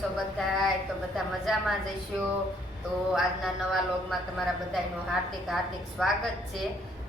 છો બધા તો બધા મજામાં જઈશું તો આજના નવા લોગમાં તમારા બધાનું હાર્દિક હાર્દિક સ્વાગત છે.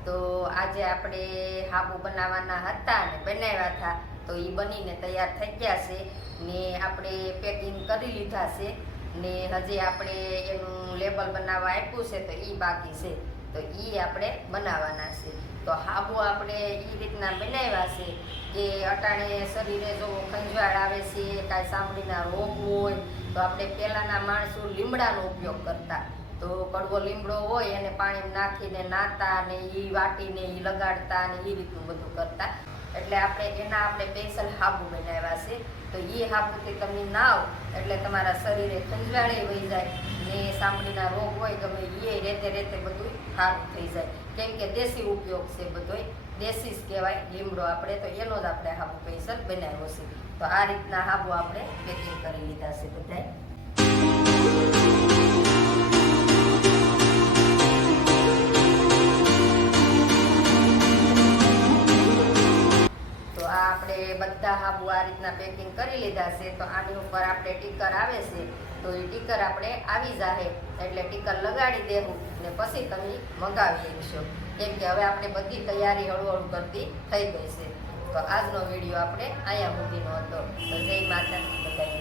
તો આજે આપણે હાબુ બનાવવાના હતા ને બનાવ્યા હતા. તો એ બનીને તૈયાર થઈ ગયા છે ને આપણે પેકિંગ કરી લીધા છે ને હજી આપણે એનું લેબલ બનાવવા આપ્યું છે તો એ બાકી છે. તો એ આપણે બનાવવાના છે. તો હાબુ આપણે એ રીતના બનાવ્યા છે કે અટાણે શરીરે જો ખંજવાળ આવે છે, કાંઈ સાંભળીના રોગ હોય, તો આપણે પહેલાંના માણસો લીમડાનો ઉપયોગ કરતા. તો કડવો લીમડો હોય એને પાણીમાં નાખીને નાતા ને એ વાટીને એ લગાડતા ને એ રીતનું બધું કરતા. એટલે આપણે એના આપણે સ્પેશિયલ હાબુ બનાવ્યા છે, તો એ હાબુથી તમે નાવ, એટલે તમારા શરીરે ખંજવાળે વહી જાય, ને સાંભળીના રોગ હોય ગમે એ રેતે રેતે બધું સારું થઈ જાય. કેમ કે દેશી ઉપયોગ છે બધોય, દેશી જ કહેવાય, લીમડો આપણે, તો એનો જ આપણે હાબુ પેન્સલ બનાવ્યો છે. તો આ રીતના હાબુ આપણે પેકિંગ કરી લીધા છે બધાય. બધા હાબુ આ રીતના પેકિંગ કરી લીધા છે, તો આની ઉપર આપણે ટીકર આવે છે, તો એ ટીકર આપણે આવી જાહે, એટલે ટીકર લગાડી દેવું ને પછી તમે મંગાવી શકશો કેમ કે હવે આપણે બધી તૈયારી હળવું કરતી થઈ ગઈ છે. તો આજનો વીડિયો આપણે અહીંયા સુધીનો હતો. તો જય માતાજી બધાને.